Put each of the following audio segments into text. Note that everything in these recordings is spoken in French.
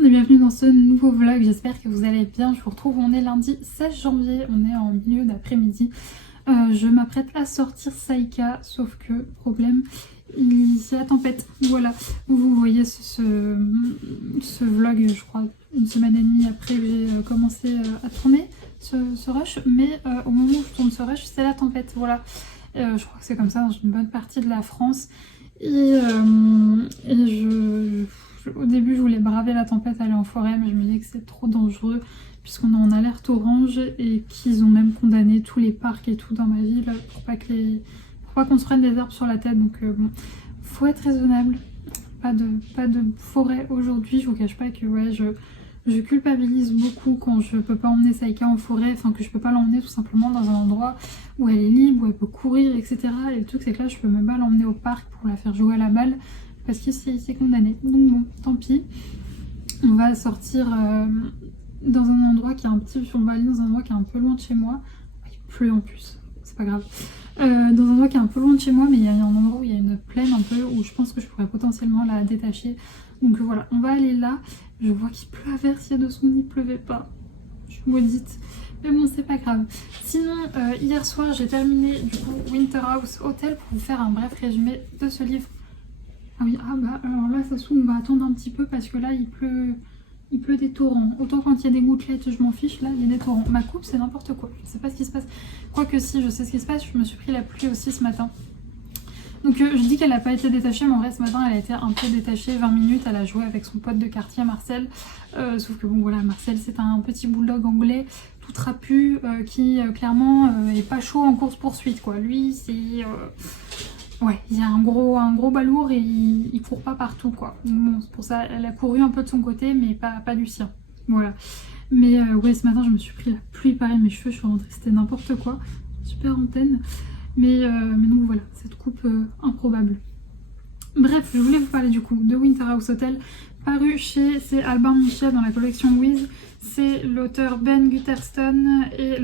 monde et bienvenue dans ce nouveau vlog, j'espère que vous allez bien. Je vous retrouve, on est lundi 16 janvier, on est en milieu d'après-midi. Je m'apprête à sortir Saïka, sauf que, problème, c'est la tempête. Voilà, vous voyez ce vlog, je crois, une semaine et demie après que j'ai commencé à tourner ce rush. Mais au moment où je tourne ce rush, c'est la tempête, voilà. Je crois que c'est comme ça dans une bonne partie de la France. Au début, je voulais braver la tempête, aller en forêt, mais je me disais que c'est trop dangereux puisqu'on est en alerte orange et qu'ils ont même condamné tous les parcs et tout dans ma ville pour pas qu'on se prenne des arbres sur la tête. Donc bon, faut être raisonnable. Pas de forêt aujourd'hui. Je vous cache pas que ouais, je culpabilise beaucoup quand je peux pas emmener Saïka en forêt, enfin que je peux pas l'emmener tout simplement dans un endroit où elle est libre, où elle peut courir, etc. Et le truc c'est que là je peux même pas l'emmener au parc pour la faire jouer à la balle parce que c'est condamné. Donc bon, tant pis. On va sortir dans un endroit qui est on va aller dans un endroit qui est un peu loin de chez moi. Il pleut en plus, c'est pas grave. Dans un endroit qui est un peu loin de chez moi, mais il y a un endroit où il y a une plaine un peu où je pense que je pourrais potentiellement la détacher. Donc voilà, on va aller là. Je vois qu'il pleut à verse, il y a 2 secondes il pleuvait pas. Je suis maudite. Mais bon, c'est pas grave. Sinon, hier soir, j'ai terminé du coup Winter House Hotel pour vous faire un bref résumé de ce livre. Ah oui, ah bah alors là, ça se trouve, on va attendre un petit peu parce que là, il pleut des torrents. Autant quand il y a des gouttelettes, je m'en fiche. Là, il y a des torrents. Ma coupe, c'est n'importe quoi. Je ne sais pas ce qui se passe. Quoique si, je sais ce qui se passe. Je me suis pris la pluie aussi ce matin. Donc je dis qu'elle n'a pas été détachée, mais en vrai ce matin elle a été un peu détachée, 20 minutes, elle a joué avec son pote de quartier Marcel, sauf que bon voilà, Marcel c'est un petit bulldog anglais tout trapu qui clairement est pas chaud en course poursuite quoi. Lui c'est... ouais, il y a un gros balourd et il court pas partout quoi. Donc, bon, c'est pour ça elle a couru un peu de son côté mais pas du sien, voilà. Mais ouais, ce matin je me suis pris la pluie, pareil mes cheveux, je suis rentrée, c'était n'importe quoi, super antenne. Mais donc voilà, cette coupe improbable. Bref, je voulais vous parler du coup de Winter House Hotel, paru chez Albin Michel dans la collection Wiz. C'est l'auteur Ben Gutterston et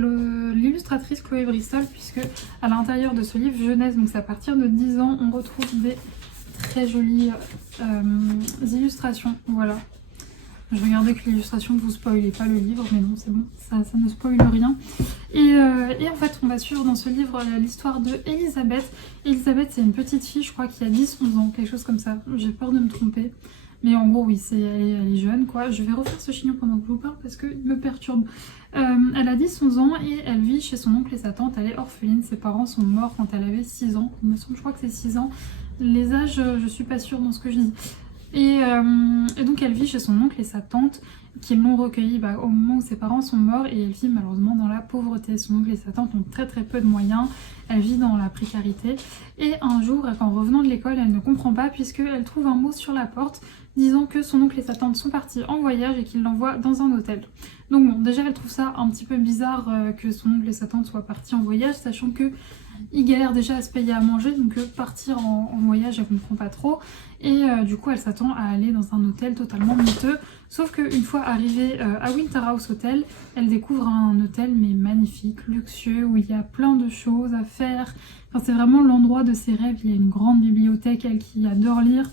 l'illustratrice Chloé Bristol, puisque à l'intérieur de ce livre jeunesse, donc c'est à partir de 10 ans, on retrouve des très jolies illustrations. Voilà. Je regardais que l'illustration ne vous spoilait pas le livre, mais non, c'est bon, ça ne spoile rien. Et en fait, on va suivre dans ce livre l'histoire de Elisabeth. Elisabeth, c'est une petite fille, je crois, qui a 10-11 ans, quelque chose comme ça. J'ai peur de me tromper. Mais en gros, oui, elle est jeune, quoi. Je vais refaire ce chignon pendant que je vous parle parce qu'il me perturbe. Elle a 10-11 ans et elle vit chez son oncle et sa tante. Elle est orpheline, ses parents sont morts quand elle avait 6 ans. Il me semble, je crois que c'est 6 ans. Les âges, je suis pas sûre dans ce que je dis. Et donc elle vit chez son oncle et sa tante qui l'ont recueillie au moment où ses parents sont morts, et elle vit malheureusement dans la pauvreté. Son oncle et sa tante ont très peu de moyens, elle vit dans la précarité. Et un jour, en revenant de l'école, elle ne comprend pas puisqu'elle trouve un mot sur la porte disant que son oncle et sa tante sont partis en voyage et qu'ils l'envoient dans un hôtel. Donc bon, déjà elle trouve ça un petit peu bizarre que son oncle et sa tante soient partis en voyage, sachant que ils galèrent déjà à se payer à manger, donc partir en voyage, elle comprend pas trop. Et du coup, elle s'attend à aller dans un hôtel totalement miteux. Sauf qu'une fois arrivée à Winter House Hotel, elle découvre un hôtel mais magnifique, luxueux, où il y a plein de choses à faire. Enfin, c'est vraiment l'endroit de ses rêves. Il y a une grande bibliothèque, elle qui adore lire.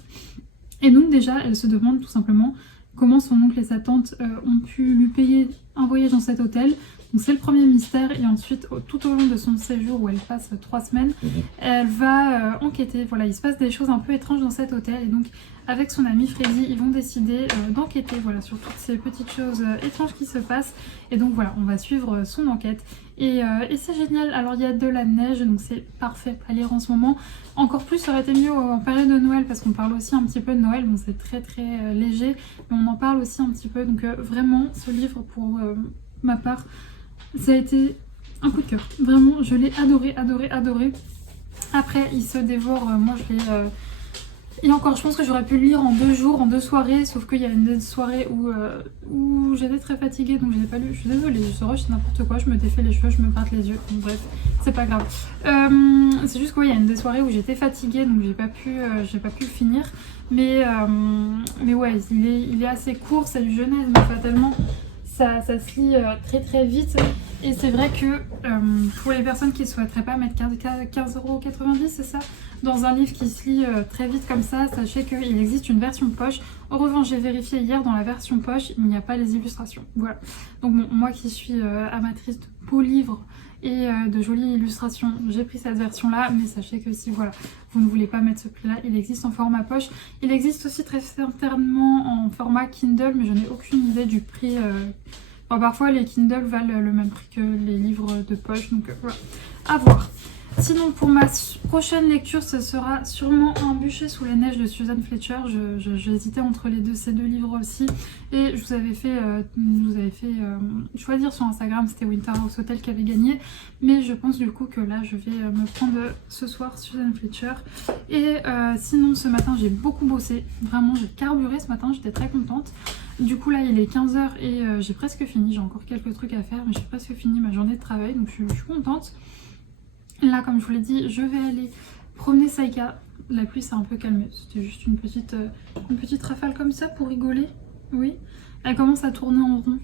Et donc déjà, elle se demande tout simplement comment son oncle et sa tante ont pu lui payer un voyage dans cet hôtel. Donc c'est le premier mystère, et ensuite tout au long de son séjour où elle passe 3 semaines, elle va enquêter. Voilà, il se passe des choses un peu étranges dans cet hôtel, et donc avec son ami Freddy, ils vont décider d'enquêter voilà, sur toutes ces petites choses étranges qui se passent. Et donc voilà, on va suivre son enquête. Et c'est génial. Alors il y a de la neige, donc c'est parfait à lire en ce moment. Encore plus, ça aurait été mieux en période de Noël, parce qu'on parle aussi un petit peu de Noël. Bon, c'est très léger, mais on en parle aussi un petit peu. Donc vraiment, ce livre pour ma part, ça a été un coup de cœur. Vraiment, je l'ai adoré. Après, il se dévore. Moi, je l'ai... Et encore, je pense que j'aurais pu le lire en 2 jours, en 2 soirées, sauf qu'il y a une soirée où j'étais très fatiguée, donc je l'ai pas lu. Je suis désolée, ce rush c'est n'importe quoi, je me défais les cheveux, je me gratte les yeux, donc bref, c'est pas grave. C'est juste qu'il y a une des soirées où j'étais fatiguée, donc j'ai pas pu le finir. Mais ouais, il est assez court, c'est du jeunesse, mais fatalement, ça se lit très vite. Et c'est vrai que pour les personnes qui ne souhaiteraient pas mettre 15,90 €, c'est ça, dans un livre qui se lit très vite comme ça, sachez qu'il existe une version poche. En revanche, j'ai vérifié hier, dans la version poche, il n'y a pas les illustrations. Voilà. Donc bon, moi qui suis amatrice de beaux livres et de jolies illustrations, j'ai pris cette version-là. Mais sachez que si voilà, vous ne voulez pas mettre ce prix-là, il existe en format poche. Il existe aussi très certainement en format Kindle, mais je n'ai aucune idée du prix. Enfin, parfois, les Kindle valent le même prix que les livres de poche. Donc voilà, à voir. Sinon, pour ma prochaine lecture, ce sera sûrement Un bûcher sous les neiges de Susan Fletcher. J'hésitais entre ces deux livres aussi. Et je vous avais fait, choisir sur Instagram, c'était Winter House Hotel qui avait gagné. Mais je pense du coup que là, je vais me prendre ce soir Susan Fletcher. Et sinon, ce matin, j'ai beaucoup bossé. Vraiment, j'ai carburé ce matin, j'étais très contente. Du coup, là, il est 15 h et j'ai presque fini. J'ai encore quelques trucs à faire, mais j'ai presque fini ma journée de travail. Donc, je suis contente. Là, comme je vous l'ai dit, je vais aller promener Saïka. La pluie s'est un peu calmée. C'était juste une petite rafale comme ça pour rigoler. Oui. Elle commence à tourner en rond.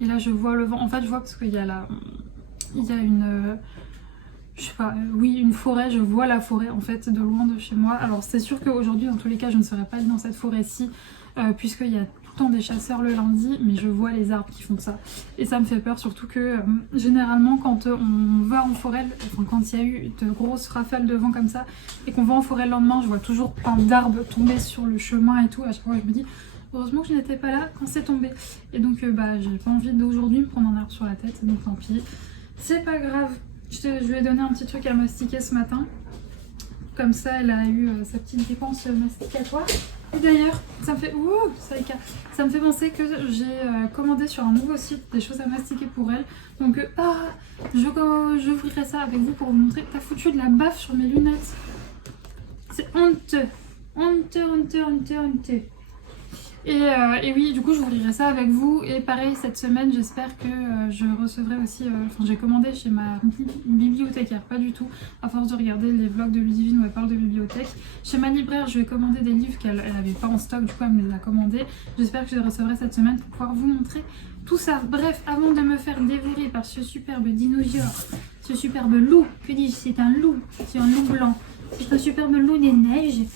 Et là, je vois le vent. En fait, je vois parce qu'il y a une... je sais pas, oui, une forêt. Je vois la forêt, en fait, de loin de chez moi. Alors, c'est sûr qu'aujourd'hui, dans tous les cas, je ne serai pas dans cette forêt-ci. Puisqu'il y a tout le temps des chasseurs le lundi, mais je vois les arbres qui font ça. Et ça me fait peur, surtout que généralement quand on va en forêt, enfin quand il y a eu de grosses rafales de vent comme ça, et qu'on va en forêt le lendemain, je vois toujours plein d'arbres tomber sur le chemin et tout. À chaque fois je me dis, heureusement que je n'étais pas là quand c'est tombé. Et donc j'ai pas envie d'aujourd'hui me prendre un arbre sur la tête, donc tant pis. C'est pas grave, je lui ai donné un petit truc à mastiquer ce matin. Comme ça, elle a eu sa petite dépense masticatoire. Et d'ailleurs, ça me fait... Ouh, ça me fait penser que j'ai commandé sur un nouveau site des choses à mastiquer pour elle. Donc, j'ouvrirai ça avec vous pour vous montrer. T'as foutu de la baffe sur mes lunettes. C'est honteux. Honteux. Et oui, du coup, j'ouvrirai ça avec vous. Et pareil, cette semaine, j'espère que je recevrai aussi... Enfin, j'ai commandé chez ma bibliothécaire, pas du tout, à force de regarder les vlogs de Ludivine où elle parle de bibliothèque. Chez ma libraire, je vais commander des livres qu'elle n'avait pas en stock, du coup, elle me les a commandés. J'espère que je les recevrai cette semaine pour pouvoir vous montrer tout ça. Bref, avant de me faire dévorer par ce superbe dinosaure, ce superbe loup, que dis-je, c'est un loup blanc. C'est un superbe loup des neiges.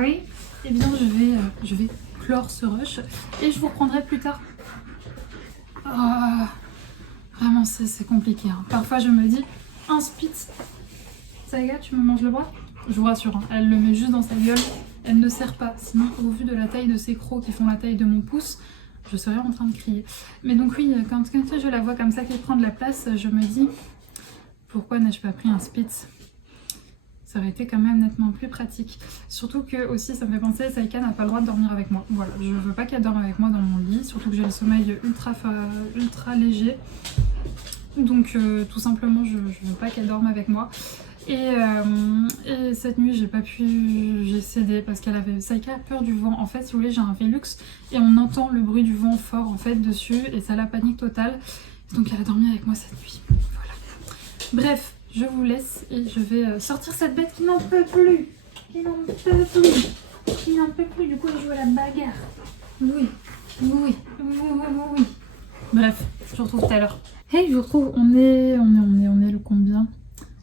Oui. Eh bien, je vais clore ce rush et je vous reprendrai plus tard. Oh, vraiment, c'est compliqué. Hein. Parfois, je me dis, un spitz. Saïga, tu me manges le bras? Je vous rassure, hein, elle le met juste dans sa gueule. Elle ne sert pas. Sinon, au vu de la taille de ses crocs qui font la taille de mon pouce, je serais en train de crier. Mais donc oui, quand je la vois comme ça qui prend de la place, je me dis, pourquoi n'ai-je pas pris un spitz? Ça aurait été quand même nettement plus pratique. Surtout que aussi ça me fait penser, Saïka n'a pas le droit de dormir avec moi. Voilà, je veux pas qu'elle dorme avec moi dans mon lit, surtout que j'ai le sommeil ultra léger. Donc tout simplement je veux pas qu'elle dorme avec moi. Et cette nuit j'ai cédé parce Saïka a peur du vent. En fait, si vous voulez, j'ai un Velux et on entend le bruit du vent fort en fait dessus et ça la panique totale. Donc elle a dormi avec moi cette nuit. Voilà. Bref. Je vous laisse et je vais sortir cette bête qui n'en peut plus. Du coup, elle joue à la bagarre. Oui. Bref, je vous retrouve tout à l'heure. Hey, je vous retrouve. On est le combien? Nous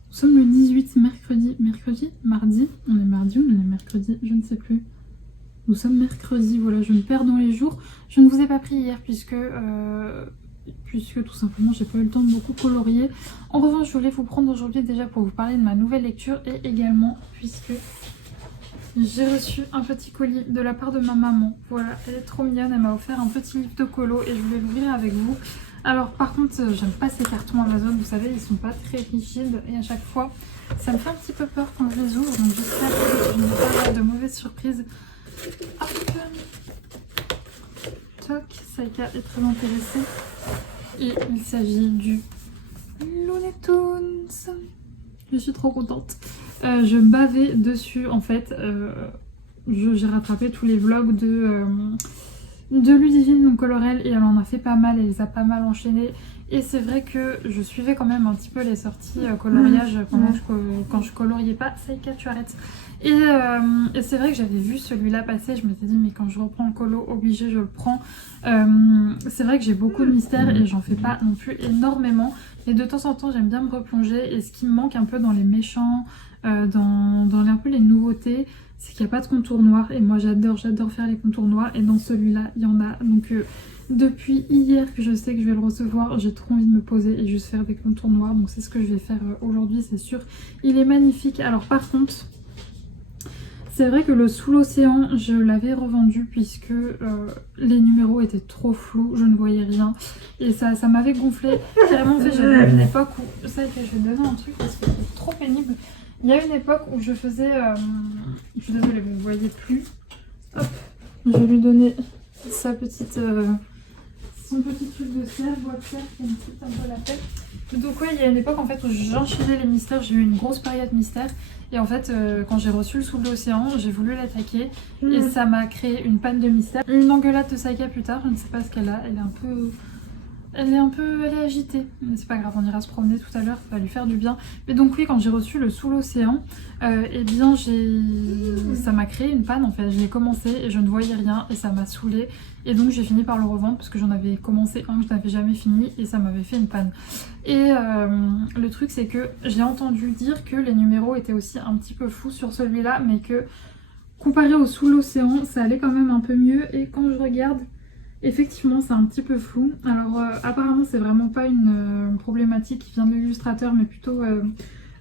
sommes le 18 mardi. On est mardi ou on est mercredi? Je ne sais plus. Nous sommes mercredi, voilà, je me perds dans les jours. Je ne vous ai pas pris hier puisque tout simplement j'ai pas eu le temps de beaucoup colorier. En revanche, je voulais vous prendre aujourd'hui déjà pour vous parler de ma nouvelle lecture et également puisque j'ai reçu un petit colis de la part de ma maman. Voilà, elle est trop mignonne, elle m'a offert un petit livre de colo et je voulais l'ouvrir avec vous. Alors par contre, j'aime pas ces cartons Amazon, vous savez, ils sont pas très rigides et à chaque fois, ça me fait un petit peu peur quand je les ouvre. Donc j'espère que je n'ai pas de mauvaises surprises. Hop. Toc, Saïka est très intéressée. Et il s'agit du Looney Tunes. Je suis trop contente. Je bavais dessus en fait. J'ai rattrapé tous les vlogs de Ludivine, donc colorelle, et elle en a fait pas mal, elle les a pas mal enchaînées. Et c'est vrai que je suivais quand même un petit peu les sorties coloriage quand je coloriais pas. Saïka, tu arrêtes. Et c'est vrai que j'avais vu celui-là passer, je m'étais dit mais quand je reprends le colo, obligé je le prends. C'est vrai que j'ai beaucoup de mystères et j'en fais pas non plus énormément. Et de temps en temps j'aime bien me replonger, et ce qui me manque un peu dans les méchants, dans un peu les nouveautés, c'est qu'il n'y a pas de contour noir, et moi j'adore faire les contours noirs, et dans celui-là il y en a. Donc depuis hier que je sais que je vais le recevoir, j'ai trop envie de me poser et juste faire des contours noirs, donc c'est ce que je vais faire aujourd'hui, c'est sûr. Il est magnifique. Alors par contre, c'est vrai que le Sous l'océan, je l'avais revendu puisque les numéros étaient trop flous, je ne voyais rien. Et ça m'avait gonflé. Carrément, en fait, j'avais une époque où... Ça, je vais donner un truc parce que c'est trop pénible. Il y a une époque où je faisais... Je suis désolée, vous ne voyez plus. Hop, je vais lui donner sa petite... son petit truc de sel, boîte de sel, qui me coûte un peu la tête. Donc ouais, il y a une époque en fait où j'enchaînais les mystères, j'ai eu une grosse période mystère. Et en fait, quand j'ai reçu le Sous l'océan, j'ai voulu l'attaquer et ça m'a créé une panne de mystère. Une engueulade de Saïka plus tard, je ne sais pas ce qu'elle a, elle est agitée, mais c'est pas grave, on ira se promener tout à l'heure, ça va lui faire du bien. Mais donc oui, quand j'ai reçu le Sous l'océan, eh bien ça m'a créé une panne en fait. Je l'ai commencé et je ne voyais rien et ça m'a saoulée. Et donc j'ai fini par le revendre parce que j'en avais commencé un que je n'avais jamais fini et ça m'avait fait une panne. Et le truc c'est que j'ai entendu dire que les numéros étaient aussi un petit peu fous sur celui-là, mais que comparé au Sous l'océan, ça allait quand même un peu mieux. Et quand je regarde, effectivement, c'est un petit peu flou. Alors, apparemment, c'est vraiment pas une problématique qui vient de l'illustrateur, mais plutôt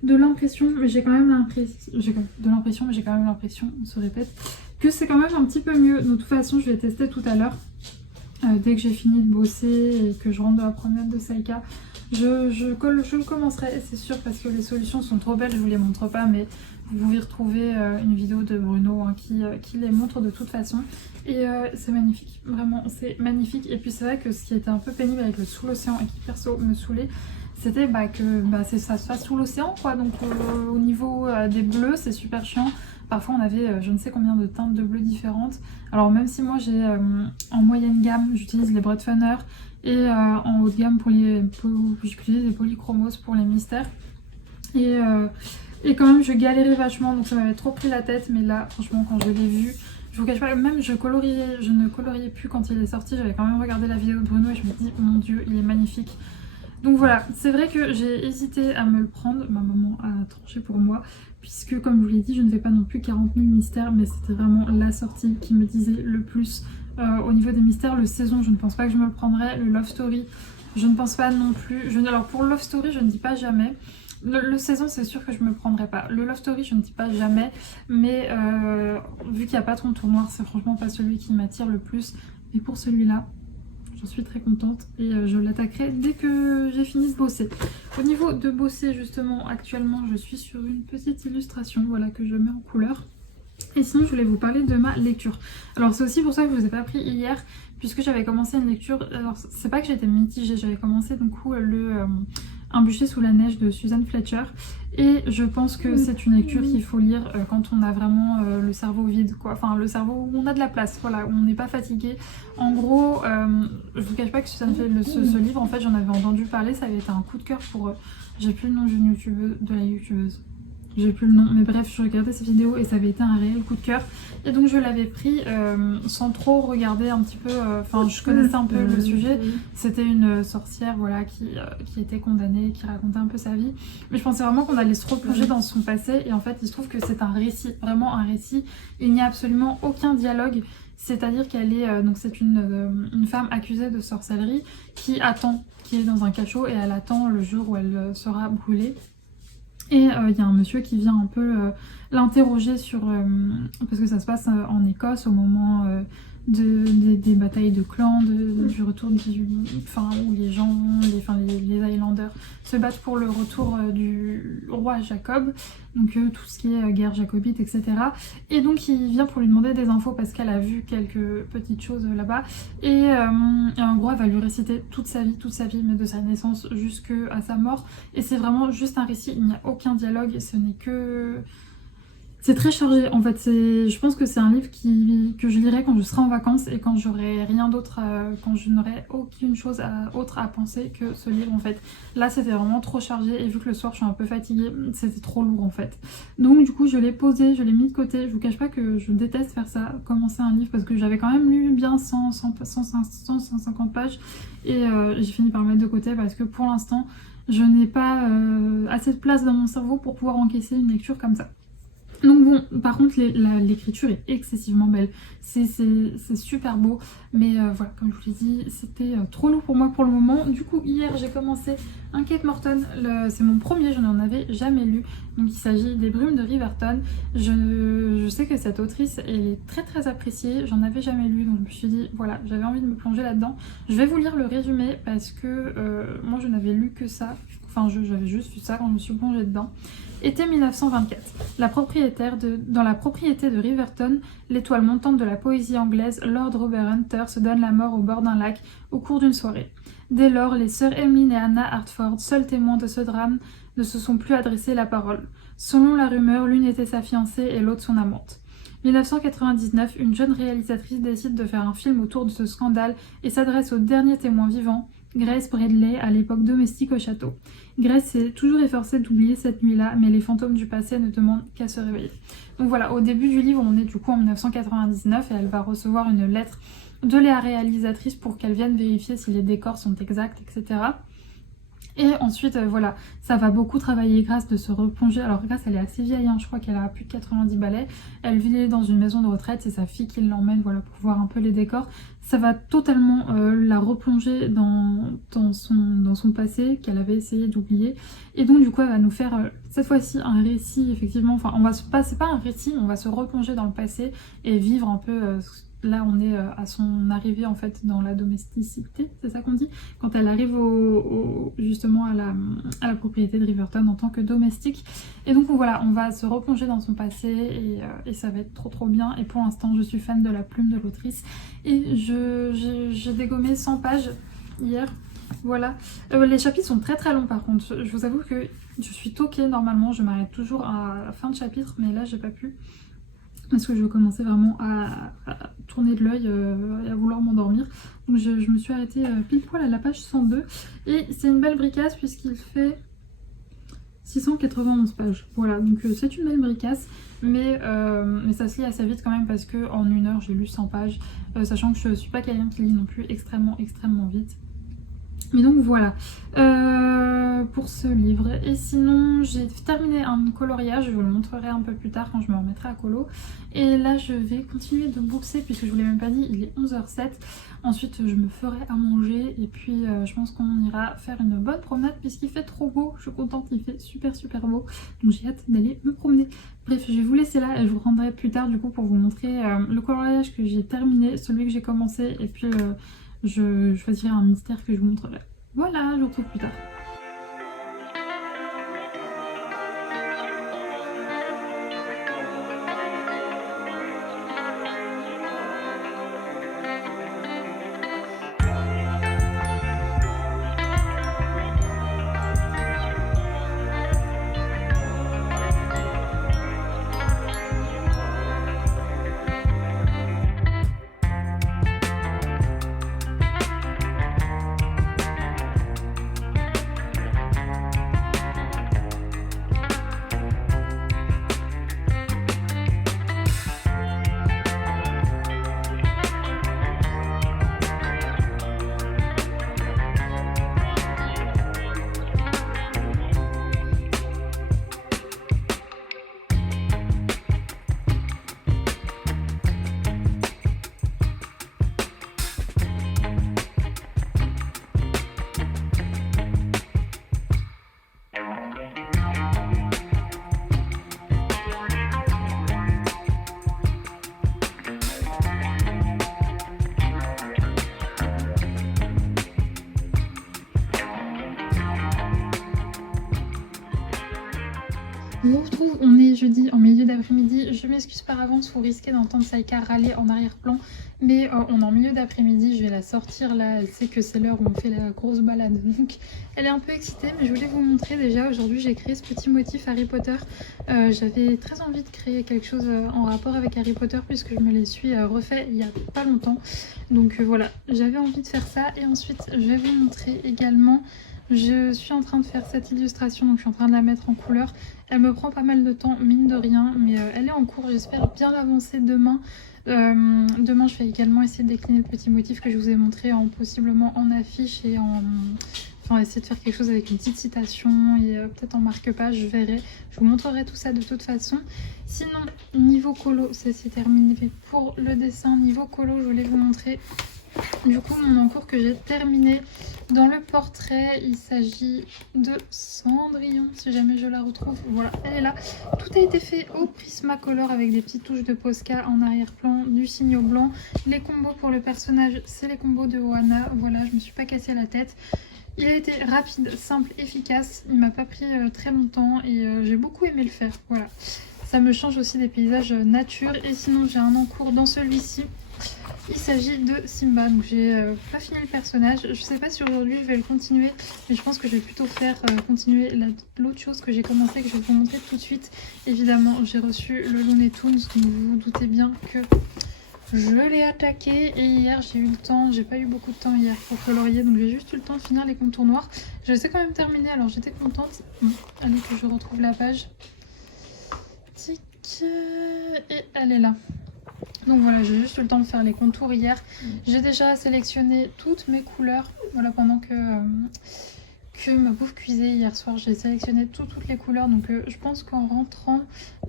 de l'impression. Mais j'ai quand même l'impression, on se répète, que c'est quand même un petit peu mieux. De toute façon, je vais tester tout à l'heure. Dès que j'ai fini de bosser et que je rentre de la promenade de Saïka, je le commencerai, c'est sûr, parce que les solutions sont trop belles. Je vous les montre pas, mais vous pouvez retrouver une vidéo de Bruno qui les montre de toute façon. Et c'est magnifique, vraiment, c'est magnifique. Et puis c'est vrai que ce qui était un peu pénible avec le Sous l'océan et qui perso me saoulait, c'était que ça se fasse sous l'océan quoi. Donc au niveau des bleus, c'est super chiant. Parfois on avait je ne sais combien de teintes de bleu différentes. Alors même si moi j'ai en moyenne gamme, j'utilise les Breadfunner, et en haut de gamme j'utilise les polychromos pour les mystères. Et quand même je galérais vachement, donc ça m'avait trop pris la tête. Mais là franchement quand je l'ai vu, je vous cache pas, même je ne coloriais plus quand il est sorti. J'avais quand même regardé la vidéo de Bruno et je me dis mon dieu il est magnifique. Donc voilà, c'est vrai que j'ai hésité à me le prendre, ma maman a tranché pour moi, puisque comme je vous l'ai dit, je ne fais pas non plus 40 000 mystères, mais c'était vraiment la sortie qui me disait le plus. Au niveau des mystères, le saison, je ne pense pas que je me le prendrais. Le Love Story, je ne pense pas non plus. Alors pour le Love Story, je ne dis pas jamais. Le saison, c'est sûr que je me le prendrai pas. Le Love Story, je ne dis pas jamais, mais vu qu'il n'y a pas de contour noir, c'est franchement pas celui qui m'attire le plus. Mais pour celui-là, j'en suis très contente et je l'attaquerai dès que j'ai fini de bosser. Au niveau de bosser justement, actuellement je suis sur une petite illustration, voilà, que je mets en couleur. Et sinon je voulais vous parler de ma lecture. Alors c'est aussi pour ça que je vous ai pas pris hier, puisque j'avais commencé une lecture. Alors c'est pas que j'étais mitigée, j'avais commencé du coup Un bûcher sous la neige de Suzanne Fletcher, et je pense que c'est une lecture qu'il faut lire quand on a vraiment le cerveau vide quoi, enfin le cerveau où on a de la place, voilà, où on n'est pas fatigué. En gros, je vous cache pas que Suzanne ce livre en fait j'en avais entendu parler, ça avait été un coup de cœur pour j'ai plus le nom d'une youtubeuse, de la youtubeuse. J'ai plus le nom, mais bref, je regardais ces vidéos et ça avait été un réel coup de cœur. Et donc je l'avais pris sans trop regarder un petit peu, enfin je connaissais un peu le sujet. C'était une sorcière voilà, qui était condamnée, qui racontait un peu sa vie. Mais je pensais vraiment qu'on allait se replonger dans son passé. Et en fait, il se trouve que c'est un récit, vraiment un récit. Il n'y a absolument aucun dialogue. C'est-à-dire qu'elle est, donc c'est une femme accusée de sorcellerie qui est dans un cachot et elle attend le jour où elle sera brûlée. Et il y a un monsieur qui vient un peu l'interroger sur... parce que ça se passe en Écosse au moment des batailles de clans, du retour où les gens, les Highlanders se battent pour le retour du roi Jacob, donc tout ce qui est guerre jacobite, etc. Et donc il vient pour lui demander des infos parce qu'elle a vu quelques petites choses là-bas, et en gros elle va lui réciter toute sa vie, mais de sa naissance jusqu'à sa mort, et c'est vraiment juste un récit, il n'y a aucun dialogue, ce n'est que... C'est très chargé, en fait. Je pense que c'est un livre que je lirai quand je serai en vacances et quand j'aurai rien d'autre, quand je n'aurai aucune chose autre à penser que ce livre, en fait. Là, c'était vraiment trop chargé et vu que le soir, je suis un peu fatiguée, c'était trop lourd, en fait. Donc, du coup, je l'ai posé, je l'ai mis de côté. Je vous cache pas que je déteste faire ça, commencer un livre, parce que j'avais quand même lu bien 150 pages et j'ai fini par le mettre de côté parce que pour l'instant, je n'ai pas assez de place dans mon cerveau pour pouvoir encaisser une lecture comme ça. Donc bon, par contre, l'écriture est excessivement belle. C'est super beau. Mais voilà, comme je vous l'ai dit, c'était trop lourd pour moi pour le moment. Du coup, hier, j'ai commencé un Kate Morton. C'est mon premier, je n'en avais jamais lu. Donc il s'agit des Brumes de Riverton. Je sais que cette autrice, elle est très très appréciée. J'en avais jamais lu, donc je me suis dit, voilà, j'avais envie de me plonger là-dedans. Je vais vous lire le résumé parce que moi, je n'avais lu que ça. Enfin, j'avais juste vu ça quand je me suis plongée dedans. Été 1924. Dans la propriété de Riverton, l'étoile montante de la poésie anglaise, Lord Robert Hunter se donne la mort au bord d'un lac au cours d'une soirée. Dès lors, les sœurs Emmeline et Anna Hartford, seules témoins de ce drame, ne se sont plus adressé la parole. Selon la rumeur, l'une était sa fiancée et l'autre son amante. 1999, une jeune réalisatrice décide de faire un film autour de ce scandale et s'adresse au dernier témoin vivant, Grace Bradley, à l'époque domestique au château. Grace s'est toujours efforcée d'oublier cette nuit-là, mais les fantômes du passé ne demandent qu'à se réveiller. Donc voilà, au début du livre, on est du coup en 1999 et elle va recevoir une lettre de la réalisatrice pour qu'elle vienne vérifier si les décors sont exacts, etc. Et ensuite, voilà, ça va beaucoup travailler Grace de se replonger. Alors Grace, elle est assez vieille, hein, je crois qu'elle a plus de 90 balais. Elle vit dans une maison de retraite, c'est sa fille qui l'emmène, voilà, pour voir un peu les décors. Ça va totalement la replonger dans son passé qu'elle avait essayé d'oublier. Et donc du coup, elle va nous faire cette fois-ci un récit, effectivement. Enfin, c'est pas un récit, mais on va se replonger dans le passé et vivre un peu... Là, on est à son arrivée en fait dans la domesticité, c'est ça qu'on dit, quand elle arrive justement à la propriété de Riverton en tant que domestique. Et donc voilà, on va se replonger dans son passé et ça va être trop trop bien. Et pour l'instant, je suis fan de la plume de l'autrice et j'ai dégommé 100 pages hier. Voilà, les chapitres sont très très longs par contre. Je vous avoue que je suis toquée normalement, je m'arrête toujours à la fin de chapitre, mais là j'ai pas pu. Parce que je commençais vraiment à tourner de l'œil et à vouloir m'endormir. Donc je me suis arrêtée pile poil à la page 102. Et c'est une belle bricasse puisqu'il fait 691 pages. Voilà, donc c'est une belle bricasse. Mais ça se lit assez vite quand même parce qu'en une heure j'ai lu 100 pages. Sachant que je suis pas quelqu'un qui lit non plus extrêmement vite. Mais donc voilà pour ce livre. Et sinon j'ai terminé un coloriage, je vous le montrerai un peu plus tard quand je me remettrai à colo. Et là je vais continuer de bourser puisque je vous l'ai même pas dit, il est 11h07. Ensuite je me ferai à manger et puis je pense qu'on ira faire une bonne promenade puisqu'il fait trop beau. Je suis contente, il fait super beau. Donc j'ai hâte d'aller me promener. Bref, je vais vous laisser là et je vous rendrai plus tard du coup pour vous montrer le coloriage que j'ai terminé, celui que j'ai commencé et puis... je choisirai un mystère que je vous montrerai. Voilà, je vous retrouve plus tard. Je vous retrouve, on est jeudi en milieu d'après-midi. Je m'excuse par avance, vous risquez d'entendre Saïka râler en arrière-plan. Mais on est en milieu d'après-midi, je vais la sortir là. Elle sait que c'est l'heure où on fait la grosse balade. Donc elle est un peu excitée, mais je voulais vous montrer déjà. Aujourd'hui j'ai créé ce petit motif Harry Potter. J'avais très envie de créer quelque chose en rapport avec Harry Potter puisque je me les suis refait il y a pas longtemps. Donc voilà, j'avais envie de faire ça. Et ensuite je vais vous montrer également... Je suis en train de faire cette illustration, donc je suis en train de la mettre en couleur. Elle me prend pas mal de temps, mine de rien, mais elle est en cours. J'espère bien l'avancer demain. Demain, je vais également essayer de décliner le petit motif que je vous ai montré possiblement en affiche et en... Enfin, essayer de faire quelque chose avec une petite citation et peut-être en marque-page, je verrai. Je vous montrerai tout ça de toute façon. Sinon, niveau colo, ça c'est terminé pour le dessin. Niveau colo, je voulais vous montrer... Du coup, mon encours que j'ai terminé dans le portrait, il s'agit de Cendrillon, si jamais je la retrouve. Voilà, elle est là. Tout a été fait au Prismacolor avec des petites touches de Posca en arrière-plan, du signe blanc. Les combos pour le personnage, c'est les combos de Ohana. Voilà, je me suis pas cassé la tête. Il a été rapide, simple, efficace. Il m'a pas pris très longtemps et j'ai beaucoup aimé le faire. Voilà, ça me change aussi des paysages nature. Et sinon, j'ai un encours dans celui-ci. Il s'agit de Simba, donc j'ai pas fini le personnage. Je sais pas si aujourd'hui je vais le continuer, mais je pense que je vais plutôt faire continuer l'autre chose que j'ai commencé, que je vais vous montrer tout de suite. Évidemment, j'ai reçu le Looney Tunes, donc vous vous doutez bien que je l'ai attaqué. Et hier, j'ai eu le temps, j'ai pas eu beaucoup de temps hier pour colorier, donc j'ai juste eu le temps de finir les contours noirs. Je les ai quand même terminés, alors j'étais contente. Bon, allez que je retrouve la page. Tic, et elle est là. Donc voilà, j'ai juste eu le temps de faire les contours hier. J'ai déjà sélectionné toutes mes couleurs. Voilà, pendant que ma bouffe cuisait hier soir, j'ai sélectionné toutes les couleurs. Donc je pense qu'en rentrant,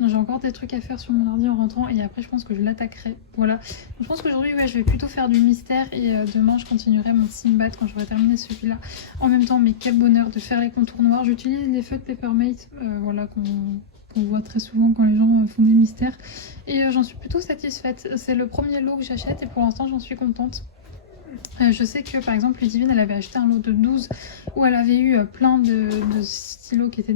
j'ai encore des trucs à faire sur mon ordi en rentrant. Et après, je pense que je l'attaquerai. Voilà. Donc, je pense qu'aujourd'hui, ouais, je vais plutôt faire du mystère. Et demain, je continuerai mon Sinbad quand j'aurai terminé celui-là. En même temps, mais quel bonheur de faire les contours noirs. J'utilise les feux de Peppermate, voilà, qu'on voit très souvent quand les gens font des mystères. Et j'en suis plutôt satisfaite. C'est le premier lot que j'achète et pour l'instant j'en suis contente. Je sais que par exemple Ludivine elle avait acheté un lot de 12 où elle avait eu plein de stylos qui étaient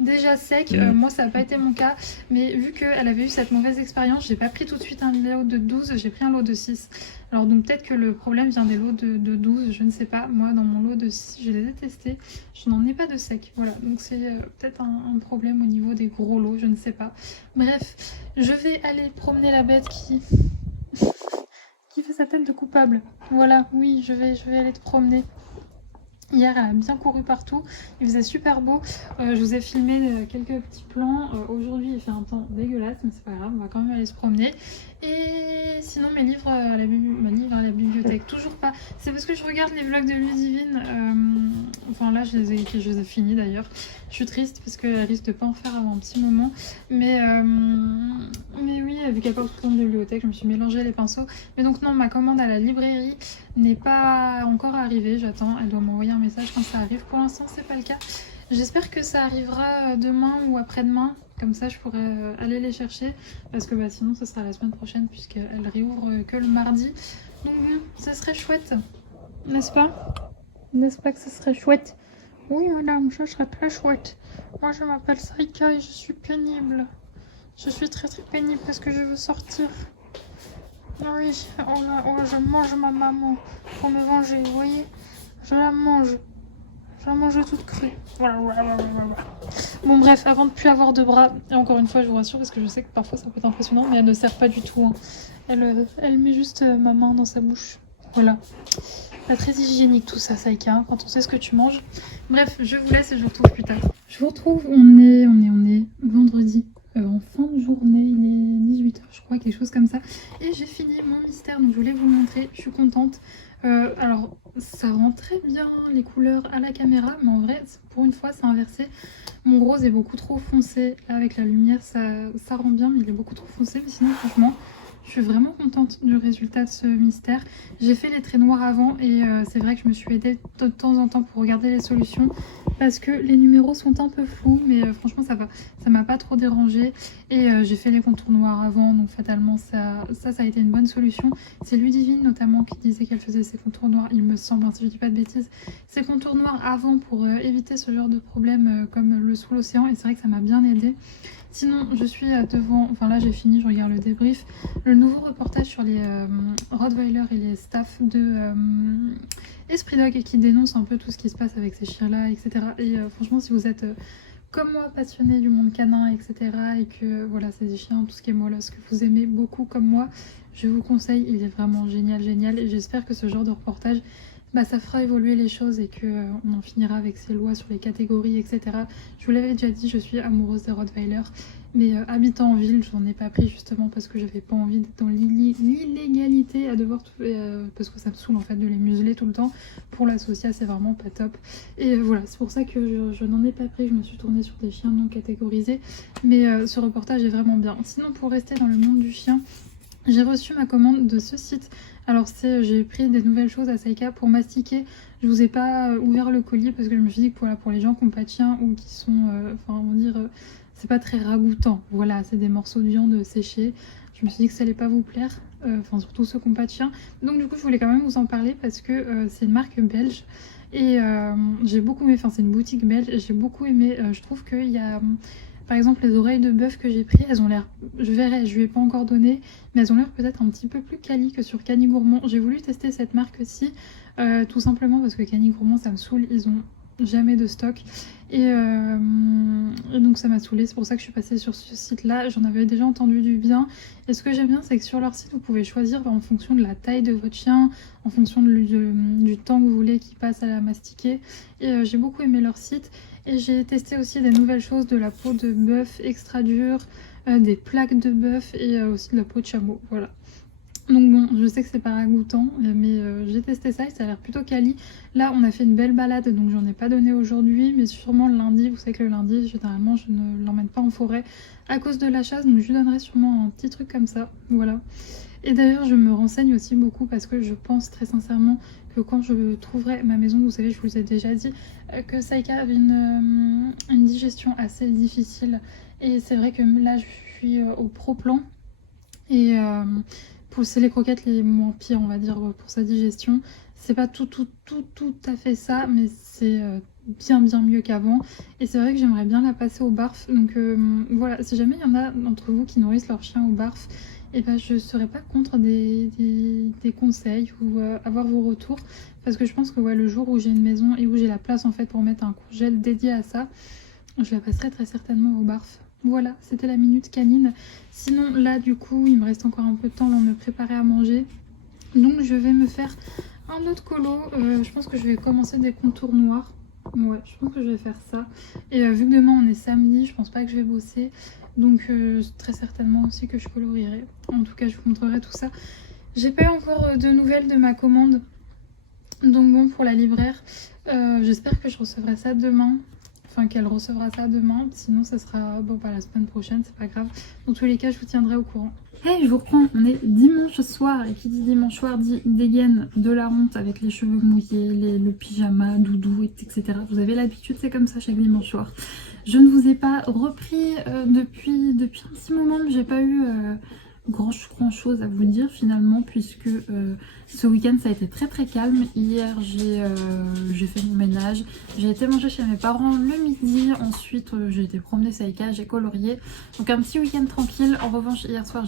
déjà secs. Moi ça n'a pas été mon cas, mais vu qu'elle avait eu cette mauvaise expérience, j'ai pas pris tout de suite un lot de 12, j'ai pris un lot de 6. Alors donc peut-être que le problème vient des lots de 12, je ne sais pas. Moi dans mon lot de 6, je les ai testés, je n'en ai pas de secs. Voilà, donc c'est peut-être un problème au niveau des gros lots, je ne sais pas. Bref, je vais aller promener la bête qui fait sa tête de coupable. Voilà, oui, je vais aller te promener. Hier, elle a bien couru partout. Il faisait super beau. Je vous ai filmé quelques petits plans. Aujourd'hui, il fait un temps dégueulasse, mais c'est pas grave, on va quand même aller se promener. Et sinon, mes livres à la bibliothèque, toujours pas. C'est parce que je regarde les vlogs de Ludivine. Enfin, là, je les ai finis d'ailleurs. Je suis triste parce qu'elle risque de pas en faire avant un petit moment. Mais oui, vu qu'elle part tout le temps de la bibliothèque, je me suis mélangé les pinceaux. Mais donc, non, ma commande à la librairie n'est pas encore arrivée. J'attends. Elle doit m'envoyer un message quand ça arrive. Pour l'instant, c'est pas le cas. J'espère que ça arrivera demain ou après-demain. Comme ça, je pourrais aller les chercher. Parce que sinon, ce sera la semaine prochaine puisqu'elle réouvre que le mardi. Donc, ce serait chouette. N'est-ce pas? N'est-ce pas que ce serait chouette? Oui, madame, ce serait très chouette. Moi, je m'appelle Saïka et je suis pénible. Je suis très très pénible parce que je veux sortir. Oui, je mange ma maman pour me venger, vous voyez? Je la mange. Je la mange toute crue. Voilà. Bon bref, avant de plus avoir de bras, et encore une fois je vous rassure parce que je sais que parfois ça peut être impressionnant, mais elle ne sert pas du tout. Hein. Elle met juste ma main dans sa bouche. Voilà. Pas très hygiénique tout ça, Saïka, hein, quand on sait ce que tu manges. Bref, je vous laisse et je vous retrouve plus tard. Je vous retrouve, on est vendredi. En fin de journée, il est 18h je crois, quelque chose comme ça. Et j'ai fini mon mystère, donc je voulais vous le montrer, je suis contente. Alors, ça rend très bien les couleurs à la caméra, mais en vrai, pour une fois, c'est inversé. Mon rose est beaucoup trop foncé. Là, avec la lumière, ça rend bien, mais il est beaucoup trop foncé. Mais sinon, franchement, Je suis vraiment contente du résultat de ce mystère. J'ai fait les traits noirs avant et c'est vrai que je me suis aidée de temps en temps pour regarder les solutions parce que les numéros sont un peu flous, mais franchement ça va, ça m'a pas trop dérangé. Et j'ai fait les contours noirs avant, donc fatalement ça a été une bonne solution. C'est Ludivine notamment qui disait qu'elle faisait ses contours noirs, il me semble, hein, si je dis pas de bêtises, ses contours noirs avant pour éviter ce genre de problème comme le sous l'océan, et c'est vrai que ça m'a bien aidé. Sinon, je suis devant, enfin là j'ai fini, je regarde le débrief, le nouveau reportage sur les Rottweiler et les staffs de Esprit Dog qui dénonce un peu tout ce qui se passe avec ces chiens-là, etc. Et franchement, si vous êtes comme moi passionné du monde canin, etc. et que voilà, c'est des chiens, tout ce qui est mollusque, que vous aimez beaucoup comme moi, je vous conseille, il est vraiment génial, génial. Et j'espère que ce genre de reportage, bah, ça fera évoluer les choses et qu'on en finira avec ces lois sur les catégories, etc. Je vous l'avais déjà dit, je suis amoureuse des Rottweiler, mais habitant en ville, j'en ai pas pris justement parce que j'avais pas envie d'être dans l'illégalité à devoir parce que ça me saoule en fait de les museler tout le temps. Pour la socia, c'est vraiment pas top. Et voilà, c'est pour ça que je n'en ai pas pris, je me suis tournée sur des chiens non catégorisés. Mais ce reportage est vraiment bien. Sinon, pour rester dans le monde du chien, j'ai reçu ma commande de ce site. Alors j'ai pris des nouvelles choses à Saïka pour mastiquer. Je vous ai pas ouvert le colis parce que je me suis dit que voilà, pour les gens qui n'ont pas de chien ou qui sont, enfin on va dire, c'est pas très ragoûtant. Voilà, c'est des morceaux de viande séchés. Je me suis dit que ça allait pas vous plaire, enfin surtout ceux qui n'ont pas de chien. Donc du coup je voulais quand même vous en parler parce que c'est une marque belge. Et j'ai beaucoup aimé, enfin c'est une boutique belge, et j'ai beaucoup aimé, je trouve qu'il y a... Par exemple, les oreilles de bœuf que j'ai pris, elles ont l'air, je verrai, je lui ai pas encore donné, mais elles ont l'air peut-être un petit peu plus quali que sur Cani Gourmand. J'ai voulu tester cette marque-ci, tout simplement parce que Cani Gourmand, ça me saoule, ils ont jamais de stock. Et donc ça m'a saoulée, c'est pour ça que je suis passée sur ce site-là. J'en avais déjà entendu du bien. Et ce que j'aime bien, c'est que sur leur site, vous pouvez choisir en fonction de la taille de votre chien, en fonction du temps que vous voulez qu'il passe à la mastiquer. Et j'ai beaucoup aimé leur site. Et j'ai testé aussi des nouvelles choses, de la peau de bœuf extra dure, des plaques de bœuf et aussi de la peau de chameau, voilà. Donc bon, je sais que c'est pas ragoûtant, mais j'ai testé ça et ça a l'air plutôt quali. Là, on a fait une belle balade, donc j'en ai pas donné aujourd'hui, mais sûrement le lundi. Vous savez que le lundi, généralement, je ne l'emmène pas en forêt à cause de la chasse, donc je lui donnerai sûrement un petit truc comme ça, voilà. Et d'ailleurs, je me renseigne aussi beaucoup parce que je pense très sincèrement que quand je trouverai ma maison, vous savez, je vous ai déjà dit que Saïka avait une digestion assez difficile. Et c'est vrai que là, je suis au pro-plan. Et c'est les croquettes les moins pires, on va dire, pour sa digestion. C'est pas tout à fait ça, mais c'est bien mieux qu'avant. Et c'est vrai que j'aimerais bien la passer au barf. Donc voilà, si jamais il y en a d'entre vous qui nourrissent leur chien au barf, et ben je serais pas contre des conseils ou avoir vos retours. Parce que je pense que ouais, le jour où j'ai une maison et où j'ai la place en fait pour mettre un congèle dédié à ça, je la passerai très certainement au barf. Voilà, c'était la minute canine. Sinon, là, du coup, il me reste encore un peu de temps avant de me préparer à manger. Donc, je vais me faire un autre colo. Je pense que je vais commencer des contours noirs. Ouais, je pense que je vais faire ça. Et vu que demain, on est samedi, je pense pas que je vais bosser. Donc, très certainement aussi que je colorierai. En tout cas, je vous montrerai tout ça. J'ai pas eu encore de nouvelles de ma commande. Donc, bon, pour la libraire, j'espère que je recevrai ça demain. Enfin, qu'elle recevra ça demain, sinon ça sera bon, pas la semaine prochaine, c'est pas grave. Dans tous les cas, je vous tiendrai au courant. Hey, je vous reprends, on est dimanche soir, et qui dit dimanche soir dit dégaine de la honte avec les cheveux mouillés, le pyjama, doudou, etc. Vous avez l'habitude, c'est comme ça chaque dimanche soir. Je ne vous ai pas repris depuis un petit moment, mais j'ai pas eu grand chose à vous dire finalement, puisque ce week-end ça a été très calme. Hier j'ai fait mon ménage, j'ai été manger chez mes parents le midi, ensuite j'ai été promener Saïka, j'ai colorié, donc un petit week-end tranquille. En revanche hier soir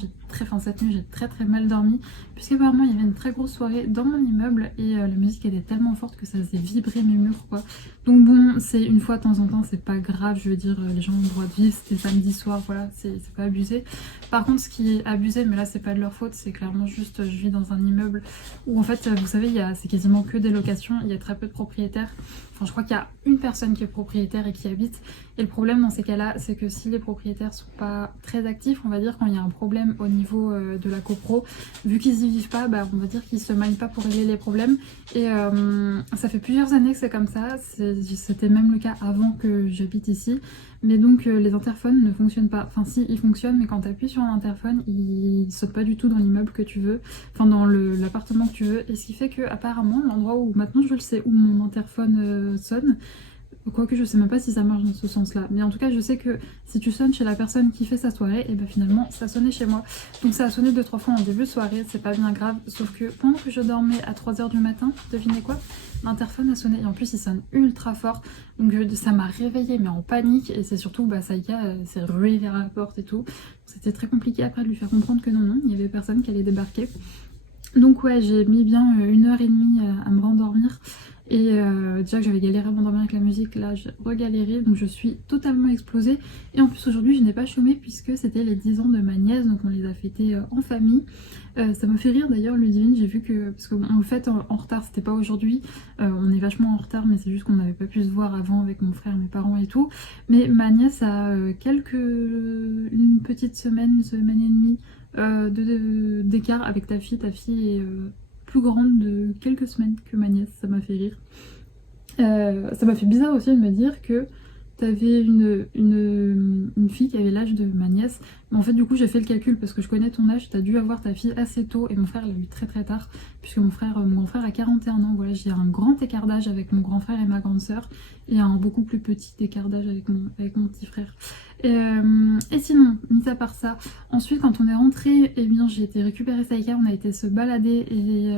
cette nuit j'ai très mal dormi, puisqu'apparemment il y avait une très grosse soirée dans mon immeuble et la musique était tellement forte que ça faisait vibrer mes murs quoi. Donc bon, c'est une fois de temps en temps, c'est pas grave, je veux dire, les gens ont le droit de vivre, c'était samedi soir, voilà, c'est pas abusé. Par contre, ce qui est abusé, mais là c'est pas de leur faute, c'est clairement juste, je vis dans un immeuble où en fait vous savez c'est quasiment que des locations, il y a très peu de propriétaires. Enfin, je crois qu'il y a une personne qui est propriétaire et qui habite. Et le problème dans ces cas-là, c'est que si les propriétaires sont pas très actifs, on va dire quand il y a un problème au niveau de la copro, vu qu'ils y vivent pas, on va dire qu'ils se maillent pas pour régler les problèmes. Et ça fait plusieurs années que c'est comme ça. C'était même le cas avant que j'habite ici. Mais donc les interphones ne fonctionnent pas. Enfin si, ils fonctionnent, mais quand tu appuies sur un interphone, il saute pas du tout dans l'immeuble que tu veux. Enfin dans l'appartement que tu veux. Et ce qui fait que apparemment l'endroit où maintenant je le sais où mon interphone sonne, quoique je sais même pas si ça marche dans ce sens-là. Mais en tout cas, je sais que si tu sonnes chez la personne qui fait sa soirée, et finalement, ça sonnait chez moi. Donc ça a sonné 2-3 fois en début de soirée, c'est pas bien grave. Sauf que pendant que je dormais à 3h du matin, devinez quoi? L'interphone a sonné. Et en plus, il sonne ultra fort. Donc ça m'a réveillée, mais en panique. Et c'est surtout, Saïka s'est ruée vers la porte et tout. C'était très compliqué après de lui faire comprendre que non, il y avait personne qui allait débarquer. Donc ouais, j'ai mis bien 1h30 à me rendormir. Et déjà que j'avais galéré à m'endormir avec la musique, là j'ai regaléré, donc je suis totalement explosée. Et en plus aujourd'hui je n'ai pas chômé puisque c'était les 10 ans de ma nièce, donc on les a fêtés en famille. Ça me fait rire d'ailleurs Ludivine, j'ai vu que, parce qu'on le fête en retard, c'était pas aujourd'hui, on est vachement en retard mais c'est juste qu'on n'avait pas pu se voir avant avec mon frère, mes parents et tout. Mais ma nièce a une petite semaine et demie d'écart avec ta fille est plus grande de quelques semaines que ma nièce, ça m'a fait rire. Ça m'a fait bizarre aussi de me dire que t'avais une fille qui avait l'âge de ma nièce. Mais en fait, du coup, j'ai fait le calcul parce que je connais ton âge. T'as dû avoir ta fille assez tôt et mon frère l'a eu très très tard. Puisque mon grand frère a 41 ans. Voilà, j'ai un grand écart d'âge avec mon grand frère et ma grande sœur. Et un beaucoup plus petit écart d'âge avec mon petit frère. Et sinon, mis à part ça, ensuite, quand on est rentré, j'ai été récupérer Saïka. On a été se balader et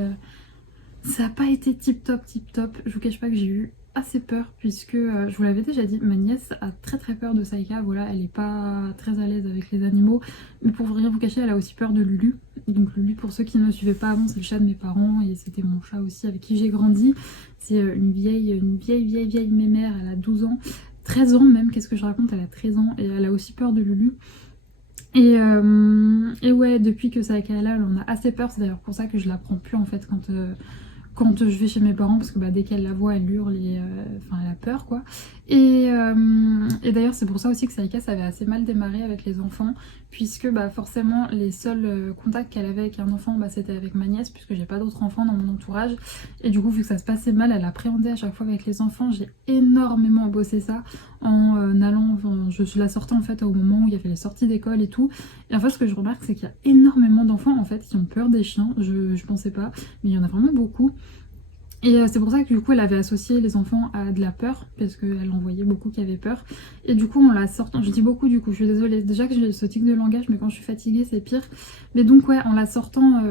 ça n'a pas été tip top. Je vous cache pas que j'ai eu assez peur puisque je vous l'avais déjà dit, ma nièce a très très peur de Saïka. Voilà, elle est pas très à l'aise avec les animaux, mais pour rien vous cacher, elle a aussi peur de Lulu. Donc Lulu, pour ceux qui ne me suivaient pas avant, c'est le chat de mes parents et c'était mon chat aussi avec qui j'ai grandi. C'est une vieille mémère, elle a 12 ans, 13 ans même, qu'est-ce que je raconte, elle a 13 ans et elle a aussi peur de Lulu. Et ouais, depuis que Saïka est là, on a assez peur, c'est d'ailleurs pour ça que je la prends plus en fait quand je vais chez mes parents, parce que dès qu'elle la voit, elle hurle et elle a peur quoi. Et d'ailleurs c'est pour ça aussi que Saïka ça avait assez mal démarré avec les enfants, puisque forcément les seuls contacts qu'elle avait avec un enfant c'était avec ma nièce, puisque j'ai pas d'autres enfants dans mon entourage. Et du coup vu que ça se passait mal, elle appréhendait à chaque fois avec les enfants. J'ai énormément bossé ça en allant, je la sortais en fait au moment où il y avait les sorties d'école et tout. Et en fait ce que je remarque c'est qu'il y a énormément d'enfants en fait qui ont peur des chiens. Je pensais pas, mais il y en a vraiment beaucoup. Et c'est pour ça que du coup elle avait associé les enfants à de la peur, parce qu'elle en voyait beaucoup qui avaient peur. Et du coup on la sortant, je dis beaucoup du coup, je suis désolée, déjà que j'ai ce tic de langage, mais quand je suis fatiguée c'est pire. Mais donc ouais, en la sortant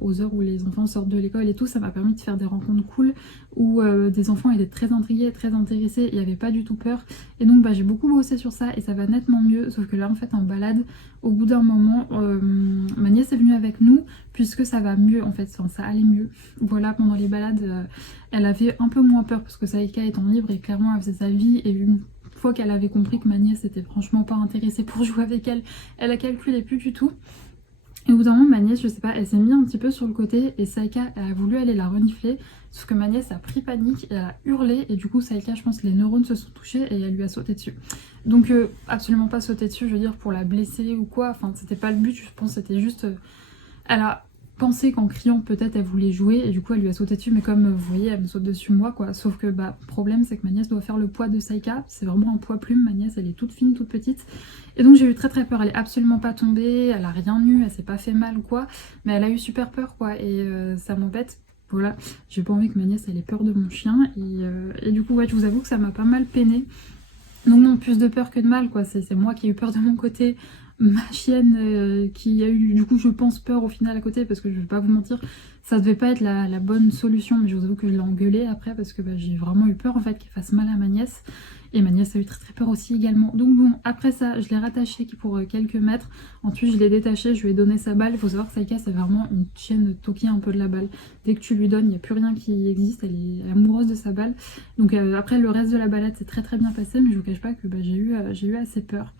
aux heures où les enfants sortent de l'école et tout, ça m'a permis de faire des rencontres cool, où des enfants étaient très intrigués, très intéressés, et avaient pas du tout peur. Et donc j'ai beaucoup bossé sur ça, et ça va nettement mieux, sauf que là en fait en balade, au bout d'un moment, ma nièce est venue avec nous, puisque ça va mieux en fait, ça allait mieux. Voilà, pendant les balades, elle avait un peu moins peur parce que Saïka étant libre et clairement elle faisait sa vie, et une fois qu'elle avait compris que ma nièce était franchement pas intéressée pour jouer avec elle, elle a calculé plus du tout. Et au bout d'un moment, ma nièce, je sais pas, elle s'est mise un petit peu sur le côté et Saïka, elle a voulu aller la renifler, sauf que ma nièce a pris panique et elle a hurlé, et du coup Saïka, je pense, les neurones se sont touchés et elle lui a sauté dessus. Donc absolument pas sauter dessus, je veux dire, pour la blesser ou quoi, enfin c'était pas le but, je pense, c'était juste... Elle a pensé qu'en criant peut-être elle voulait jouer et du coup elle lui a sauté dessus, mais comme vous voyez elle me saute dessus moi quoi. Sauf que problème c'est que ma nièce doit faire le poids de Saïka, c'est vraiment un poids plume, ma nièce elle est toute fine, toute petite. Et donc j'ai eu très très peur, elle est absolument pas tombée, elle a rien eu, elle s'est pas fait mal ou quoi, mais elle a eu super peur quoi, et ça m'embête. Voilà, j'ai pas envie que ma nièce elle ait peur de mon chien, et du coup ouais, je vous avoue que ça m'a pas mal peiné. Donc non, plus de peur que de mal quoi, c'est moi qui ai eu peur de mon côté, ma chienne qui a eu du coup je pense peur au final à côté, parce que je vais pas vous mentir, ça devait pas être la bonne solution, mais je vous avoue que je l'ai engueulée après parce que j'ai vraiment eu peur en fait qu'elle fasse mal à ma nièce, et ma nièce a eu très très peur aussi également. Donc bon, après ça je l'ai rattachée pour quelques mètres, ensuite je l'ai détachée, je lui ai donné sa balle. Il faut savoir que Saïka c'est vraiment une chienne toquée un peu de la balle, dès que tu lui donnes il n'y a plus rien qui existe, elle est amoureuse de sa balle. Donc après le reste de la balade c'est très très bien passé, mais je vous cache pas que j'ai eu assez peur.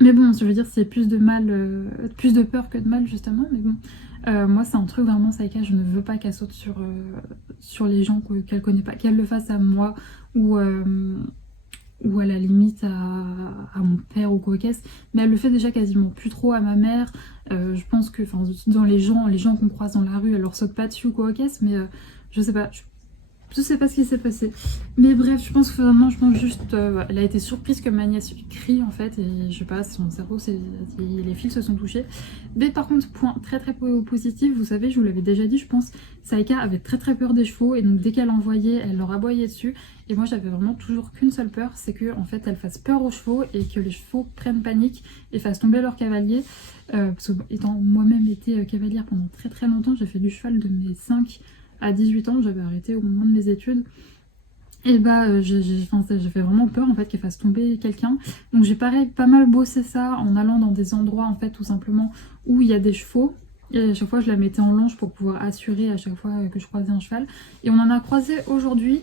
Mais bon, je veux dire, c'est plus de peur que de mal justement, mais bon. Moi c'est un truc vraiment Saïka, je ne veux pas qu'elle saute sur les gens qu'elle connaît pas, qu'elle le fasse à moi ou à la limite à mon père ou quoi qu'est-ce, mais elle le fait déjà quasiment plus trop à ma mère. Je pense que dans les gens qu'on croise dans la rue, elle leur saute pas dessus ou quoi qu'est-ce, mais je sais pas, je sais pas ce qui s'est passé. Mais bref, je pense que vraiment, je pense juste, elle a été surprise que ma nièce crie en fait, et je sais pas, son cerveau, les fils se sont touchés. Mais par contre, point très très positif, vous savez, je vous l'avais déjà dit, je pense, Saïka avait très très peur des chevaux, et donc dès qu'elle en voyait, elle leur aboyait dessus. Et moi, j'avais vraiment toujours qu'une seule peur, c'est que en fait, elle fasse peur aux chevaux et que les chevaux prennent panique et fassent tomber leur cavalier. Parce que étant moi-même été cavalière pendant très très longtemps, j'ai fait du cheval de mes 5 à 18 ans, j'avais arrêté au moment de mes études. Et bah j'ai fait vraiment peur en fait qu'elle fasse tomber quelqu'un. Donc j'ai pareil pas mal bossé ça en allant dans des endroits en fait tout simplement où il y a des chevaux. Et à chaque fois je la mettais en longe pour pouvoir assurer à chaque fois que je croisais un cheval. Et on en a croisé aujourd'hui.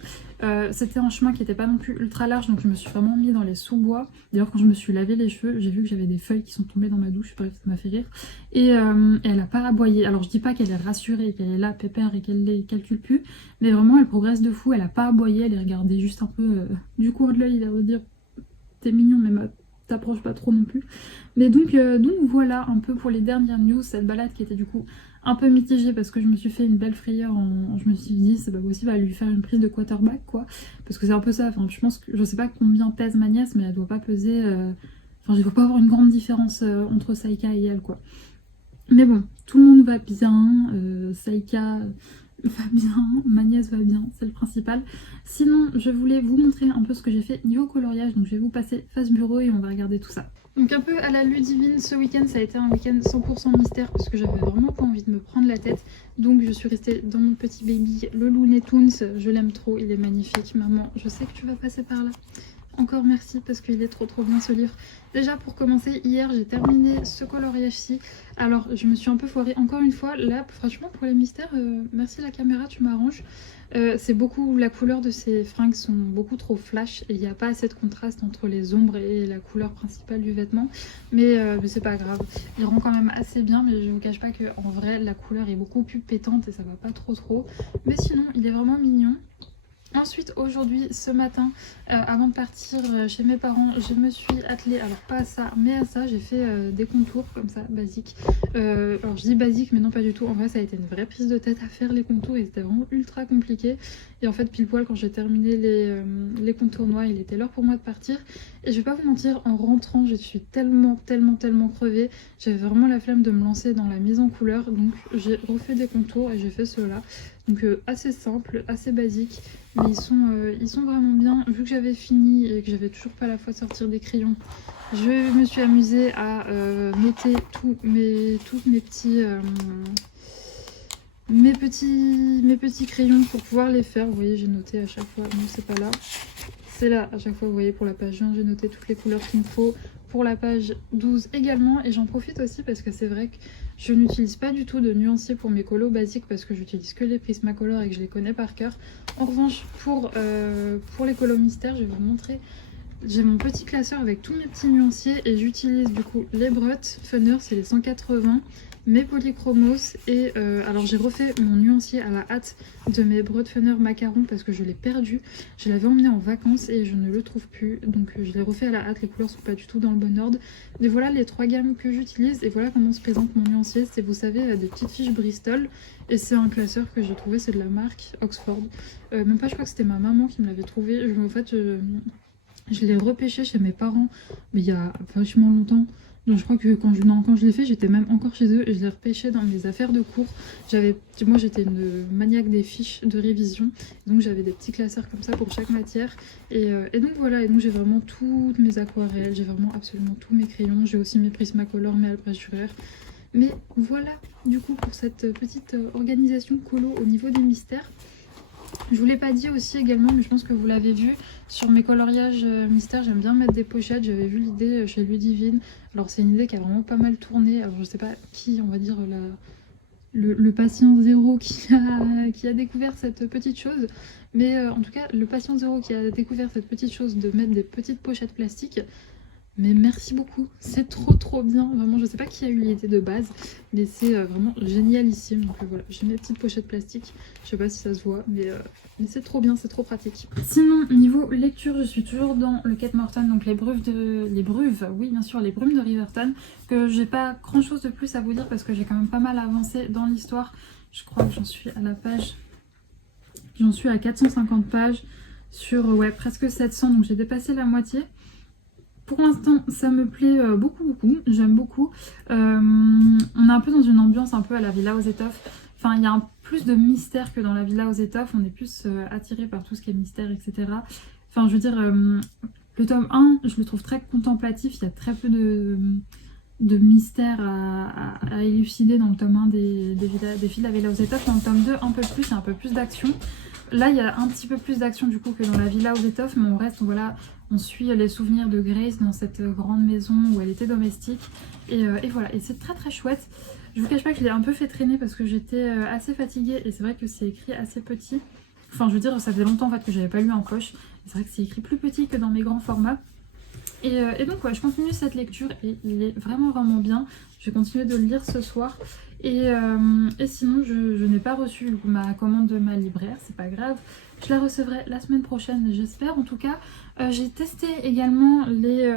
C'était un chemin qui n'était pas non plus ultra large, donc je me suis vraiment mis dans les sous-bois. D'ailleurs quand je me suis lavé les cheveux, j'ai vu que j'avais des feuilles qui sont tombées dans ma douche, bref ça m'a fait rire. Et elle a pas aboyé. Alors je dis pas qu'elle est rassurée, qu'elle est là pépère et qu'elle les calcule plus, mais vraiment elle progresse de fou, elle a pas aboyé, elle est regardée juste un peu du coin de l'œil, l'air de dire t'es mignon mais t'approches pas trop non plus. Mais donc voilà un peu pour les dernières news, cette balade qui était du coup un peu mitigée parce que je me suis fait une belle frayeur, je me suis dit c'est pas possible à lui faire une prise de quarterback quoi, parce que c'est un peu ça, enfin je pense que je sais pas combien pèse ma nièce mais elle doit pas peser, enfin je dois pas avoir une grande différence entre Saïka et elle quoi. Mais bon, tout le monde va bien, Saïka va bien, ma nièce va bien, c'est le principal. Sinon, je voulais vous montrer un peu ce que j'ai fait niveau coloriage, donc je vais vous passer face bureau et on va regarder tout ça. Donc un peu à la Ludivine, ce week-end ça a été un week-end 100% mystère parce que j'avais vraiment pas envie de me prendre la tête. Donc je suis restée dans mon petit baby, le Looney Tunes, je l'aime trop, il est magnifique. Maman, je sais que tu vas passer par là. Encore merci parce qu'il est trop bien ce livre. Déjà pour commencer, hier j'ai terminé ce coloriage-ci. Alors je me suis un peu foirée encore une fois. Là franchement pour les mystères, merci la caméra, tu m'arranges. C'est beaucoup, la couleur de ces fringues sont beaucoup trop flash et il n'y a pas assez de contraste entre les ombres et la couleur principale du vêtement. Mais c'est pas grave, il rend quand même assez bien, mais je vous cache pas qu'en vrai la couleur est beaucoup plus pétante et ça va pas trop. Mais sinon il est vraiment mignon. Ensuite aujourd'hui, ce matin, avant de partir chez mes parents, je me suis attelée, alors pas à ça, mais à ça, j'ai fait des contours comme ça, basiques. Alors je dis basique, mais non pas du tout, en vrai ça a été une vraie prise de tête à faire les contours, et c'était vraiment ultra compliqué. Et en fait pile poil quand j'ai terminé les contours noirs, il était l'heure pour moi de partir. Et je vais pas vous mentir, en rentrant, je suis tellement crevée, j'avais vraiment la flemme de me lancer dans la mise en couleur, donc j'ai refait des contours et j'ai fait ceux-là. Donc assez simple, assez basique, mais ils sont vraiment bien. Vu que j'avais fini et que j'avais toujours pas la foi de sortir des crayons, je me suis amusée à noter tous mes petits crayons pour pouvoir les faire. Vous voyez, j'ai noté à chaque fois, non c'est pas là, c'est là à chaque fois, vous voyez, pour la page 1 j'ai noté toutes les couleurs qu'il me faut, pour la page 12 également. Et j'en profite aussi parce que c'est vrai que je n'utilise pas du tout de nuancier pour mes colos basiques parce que j'utilise que les Prismacolor et que je les connais par cœur. En revanche pour les colos mystères, je vais vous montrer, j'ai mon petit classeur avec tous mes petits nuanciers et j'utilise du coup les Brut Funner, c'est les 180, mes Polychromos et alors j'ai refait mon nuancier à la hâte de mes Brut Funner Macaron parce que je l'ai perdu. Je l'avais emmené en vacances et je ne le trouve plus, donc je l'ai refait à la hâte, les couleurs sont pas du tout dans le bon ordre. Mais voilà les 3 gammes que j'utilise et voilà comment se présente mon nuancier. C'est, vous savez, des petites fiches Bristol et c'est un classeur que j'ai trouvé, c'est de la marque Oxford. Même pas, je crois que c'était ma maman qui me l'avait trouvé. En fait, je l'ai repêché chez mes parents, mais il y a vachement longtemps. Donc je crois que quand je l'ai fait, j'étais même encore chez eux et je l'ai repêché dans mes affaires de cours. Moi j'étais une maniaque des fiches de révision, donc j'avais des petits classeurs comme ça pour chaque matière. Et donc voilà, et donc j'ai vraiment toutes mes aquarelles, j'ai vraiment absolument tous mes crayons. J'ai aussi mes Prismacolor, mes Albrecht Dürer. Mais voilà du coup pour cette petite organisation colo au niveau des mystères. Je vous l'ai pas dit aussi également, mais je pense que vous l'avez vu, sur mes coloriages mystères, j'aime bien mettre des pochettes. J'avais vu l'idée chez Ludivine. Alors c'est une idée qui a vraiment pas mal tourné. Alors je sais pas qui, on va dire le patient zéro qui a découvert cette petite chose. Mais en tout cas, le patient zéro qui a découvert cette petite chose de mettre des petites pochettes plastiques, Mais merci beaucoup, c'est trop bien, vraiment je sais pas qui a eu l'idée de base, mais c'est vraiment génialissime. Donc voilà, j'ai mes petites pochettes plastiques, je sais pas si ça se voit, mais c'est trop bien, c'est trop pratique. Sinon niveau lecture, je suis toujours dans le Kate Morton, donc les bruves, oui bien sûr, les brumes de Riverton, que j'ai pas grand chose de plus à vous dire parce que j'ai quand même pas mal avancé dans l'histoire. Je crois que j'en suis à la page, j'en suis à 450 pages sur ouais, presque 700, donc j'ai dépassé la moitié. Pour l'instant, ça me plaît beaucoup, j'aime beaucoup. On est un peu dans une ambiance un peu à la Villa aux Étoffes. Enfin, il y a plus de mystère que dans la Villa aux Étoffes. On est plus attiré par tout ce qui est mystère, etc. Enfin, je veux dire, le tome 1, je le trouve très contemplatif. Il y a très peu de mystère à élucider dans le tome 1 des filles de la Villa aux Étoffes. Dans le tome 2, un peu plus, il y a un peu plus d'action. Là, il y a un petit peu plus d'action du coup que dans la Villa aux Étoffes, mais on reste, voilà, on suit les souvenirs de Grace dans cette grande maison où elle était domestique. Et voilà, et c'est très chouette. Je vous cache pas que je l'ai un peu fait traîner parce que j'étais assez fatiguée et c'est vrai que c'est écrit assez petit. Enfin, je veux dire, ça faisait longtemps en fait que j'avais pas lu en poche. C'est vrai que c'est écrit plus petit que dans mes grands formats. Et donc ouais, je continue cette lecture et il est vraiment bien. Je vais continuer de le lire ce soir. Et sinon, je n'ai pas reçu du coup, ma commande de ma libraire, c'est pas grave. Je la recevrai la semaine prochaine, j'espère. En tout cas, j'ai testé également les...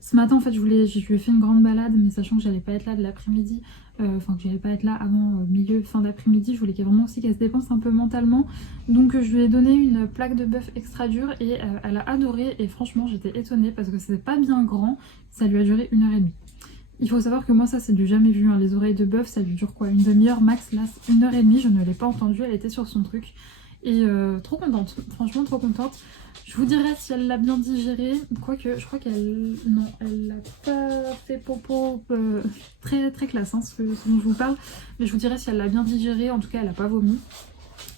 Ce matin, en fait, je lui ai fait une grande balade, mais sachant que j'allais pas être là de l'après-midi, enfin que j'allais pas être là avant milieu, fin d'après-midi, je voulais vraiment aussi qu'elle se dépense un peu mentalement. Donc je lui ai donné une plaque de bœuf extra dure et elle a adoré. Et franchement, j'étais étonnée parce que c'est pas bien grand, ça lui a duré 1h30. Il faut savoir que moi, ça c'est du jamais vu, hein. Les oreilles de bœuf, ça lui dure quoi, une demi-heure max, là 1h30, je ne l'ai pas entendue, elle était sur son truc. Et trop contente, franchement trop contente. Je vous dirai si elle l'a bien digéré, quoique je crois qu'elle... Non, elle l'a pas fait popo très classe, hein, ce dont je vous parle. Mais je vous dirai si elle l'a bien digéré, en tout cas elle a pas vomi.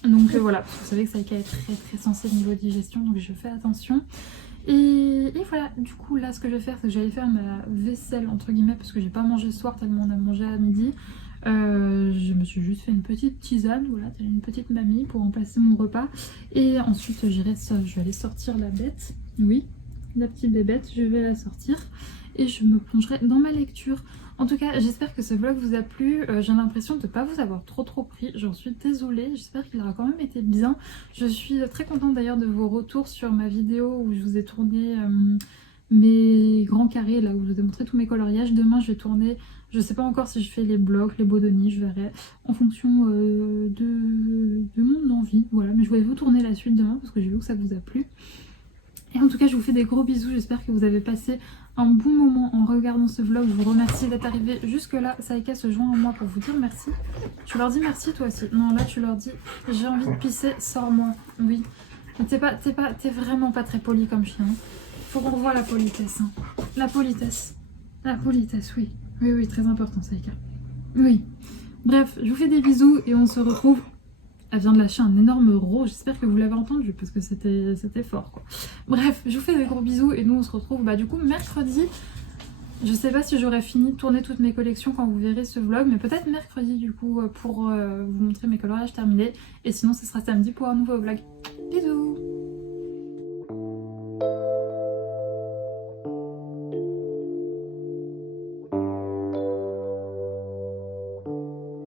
Donc voilà, parce que vous savez que Saïka est très sensible niveau digestion, donc je fais attention. Et voilà, du coup là ce que je vais faire, c'est que j'allais faire ma vaisselle entre guillemets, parce que j'ai pas mangé ce soir tellement on a mangé à midi. Je me suis juste fait une petite tisane, voilà, une petite mamie pour remplacer mon repas. Et ensuite je vais aller sortir la bête, oui, la petite bébête, je vais la sortir. Et je me plongerai dans ma lecture. En tout cas, j'espère que ce vlog vous a plu. J'ai l'impression de ne pas vous avoir trop pris. J'en suis désolée. J'espère qu'il aura quand même été bien. Je suis très contente d'ailleurs de vos retours sur ma vidéo où je vous ai tourné mes grands carrés, là où je vous ai montré tous mes coloriages. Demain, je vais tourner... Je sais pas encore si je fais les blocs, les bodonies, je verrai en fonction de mon envie. Voilà, mais je vais vous tourner la suite demain parce que j'ai vu que ça vous a plu. Et en tout cas, je vous fais des gros bisous. J'espère que vous avez passé un bon moment en regardant ce vlog. Je vous remercie d'être arrivé jusque là. Saïka se joint à moi pour vous dire merci. Tu leur dis merci toi aussi. Non, là tu leur dis j'ai envie de pisser, sors-moi. Oui. T'es vraiment pas très poli comme chien. Faut qu'on revoie la politesse. Hein. La politesse. La politesse, oui. Oui, très important, Saïka. Oui. Bref, je vous fais des bisous et on se retrouve. Elle vient de lâcher un énorme rot, j'espère que vous l'avez entendu parce que c'était fort quoi. Bref, je vous fais des gros bisous et nous on se retrouve du coup mercredi. Je sais pas si j'aurai fini de tourner toutes mes collections quand vous verrez ce vlog, mais peut-être mercredi du coup pour vous montrer mes coloriages terminés. Et sinon ce sera samedi pour un nouveau vlog. Bisous!